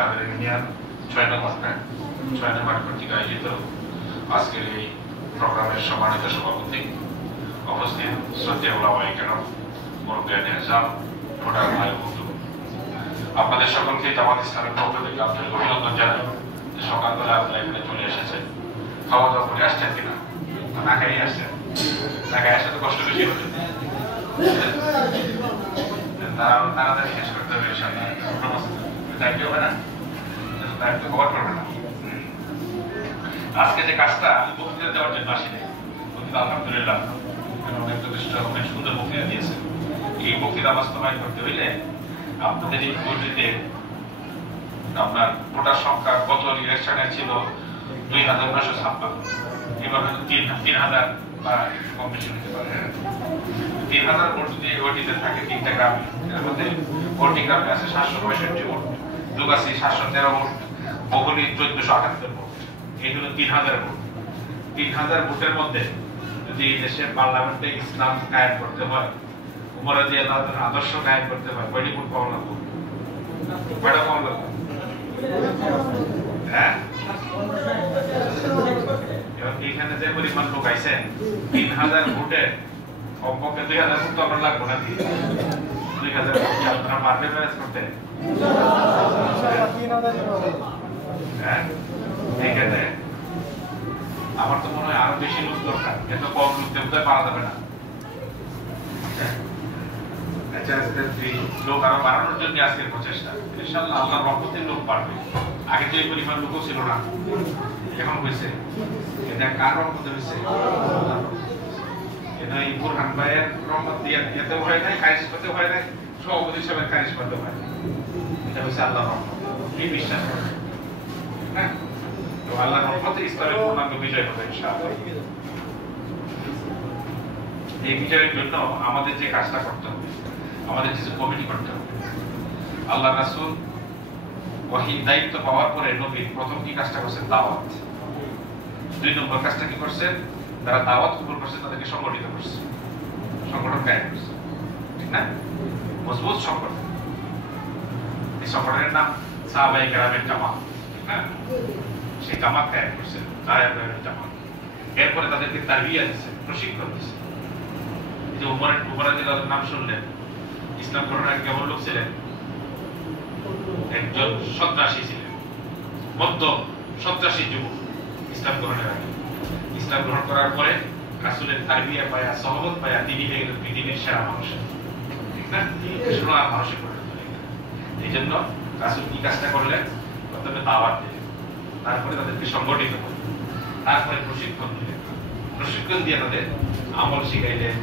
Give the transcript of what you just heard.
কাদের union 6 নম্বর 6 নম্বর কর্তৃক আয়োজিত আজকের এই প্রোগ্রামের সম্মানিত সভাপতি, উপস্থিত শ্রদ্ধেয় ওলামায়ে কেরাম, মুরব্বিয়ানে আযম, ভোটার ভাই বন্ধু, আপনাদের সকলকে জামাত ইসলামের পক্ষ থেকে আন্তরিক অভিনন্দন জানাই যে সকালবেলা আপনারা এখানে চলে এসেছেন। খাওয়া দাওয়া করে আসছেন কিনা? না খাইয়ে আসছেন? না খাইয়ে আসলে তো কষ্ট বেশি হবে, তাড়াতাড়ি শেষ করতে হবে। দায়িত্ব হবে না, দায়িত্ব কভার করবে না। আজকে যে কাজটা বক্তৃতা দেওয়ার জন্য আসিনি, আলহামদুলিল্লাহ অনেক সুন্দর বক্তৃতা দিয়েছে। এই বক্তৃতা বাস্তবায়ন করতে হইলে আপনাদের এই ভোটে আপনার ভোটার সংখ্যা গত ইলেকশনে ছিল 2956, এবার হয়তো 3000 বা কম বেশি হতে পারে। 3000 ভোট যদি ওটিতে থাকে 3টা গ্রামে, এর মধ্যে কোটি গ্রামে আছে 765 ভোট, দুগাছি 713 ভোট, বগুড়ি 1478 ভোট। এই হলো 3000 ভোট। 3000 ভোটের মধ্যে যদি দেশের পার্লামেন্টে ইসলাম কায়েম করতে হয়, উমর রাদিয়াল্লাহু তাআলার আদর্শ কায়েম করতে হয়, কয়টি ভোট পাওয়া লাগবে? কয়টা পাওয়া লাগবে? হ্যাঁ, এবার এখানে যে পরিমাণ লোক আইছে 3000 ভোটে কমপক্ষে 2000 ভোট তো আমরা লাগবে না। 2000 ভোট আপনারা পারবে ম্যানেজ করতে? হ্যাঁ, এখানে আমার তো মনে হয় আরো বেশি লোক দরকার, এত কম লোক দিয়ে পারা যাবে না। লোক আরো বাড়ানোর জন্য আজকের প্রচেষ্টা। ইনশাআল্লাহ আল্লাহর রহমতে লোক বাড়বে। আগে যে পরিমাণ লোকও ছিল না, এখন হয়েছে। এটা কার রহমতে হয়েছে? এটা এই বুরহান ভাইয়ের রহমত দিয়ে এতেও হয় নাই, খারিজ করতেও হয় নাই, সভাপতি হিসেবে খারিজ করতে হয়। এটা হচ্ছে আল্লাহর রহমত, এই বিশ্বাস করে। হ্যাঁ, তো আল্লাহর রহমতে ইসলামের পূর্ণাঙ্গ বিজয় হবে ইনশাআল্লাহ। এই বিজয়ের জন্য আমাদের যে কাজটা করতে হবে, আমাদের কিছু কমিটি করতে হবে। আল্লাহ রাসূল ওহী দায়িত্ব পাওয়ার পরে নবী প্রথম কি কাজটা করছেন? দাওয়াত। 2 নম্বর কাজটা কি করছেন? তারা দাওয়াত কবুল করছে, তাদেরকে সংগঠিত করছে, সংগঠন কায়েম করছে। ঠিক না? মজবুত সংগঠন। এই সংগঠনের নাম সাহাবায়ে কেরামের জামাত। ঠিক না? সেই জামাত কায়েম করছে, সাহাবায়ে কেরামের জামাত। এরপরে তাদেরকে তারবিয়া দিয়েছে, প্রশিক্ষণ দিয়েছে। যে উমর রাদিয়াল্লাহু নাম শুনলেন, ইসলাম গ্রহণের আগে কেমন লোক ছিলেন? একজন সন্ত্রাসী ছিলেন, মধ্য সন্ত্রাসী যুবক। ইসলাম গ্রহণের আগে, ইসলাম গ্রহণ করার পরে রাসূলের তারবিয়া পায়া, সহবত পায়া তিনি হয়ে গেলেন পৃথিবীর সেরা মানুষ। ঠিক না? সোনার মানুষে পরিণত হয়ে গেলেন। এই জন্য রাসূল কি কাজটা করলেন? প্রথমে দাওয়াত দিলেন, তারপরে তাদেরকে সংগঠিত করলেন, তারপরে প্রশিক্ষণ দিলেন, প্রশিক্ষণ দিয়ে তাদের আমল শিখাইলেন।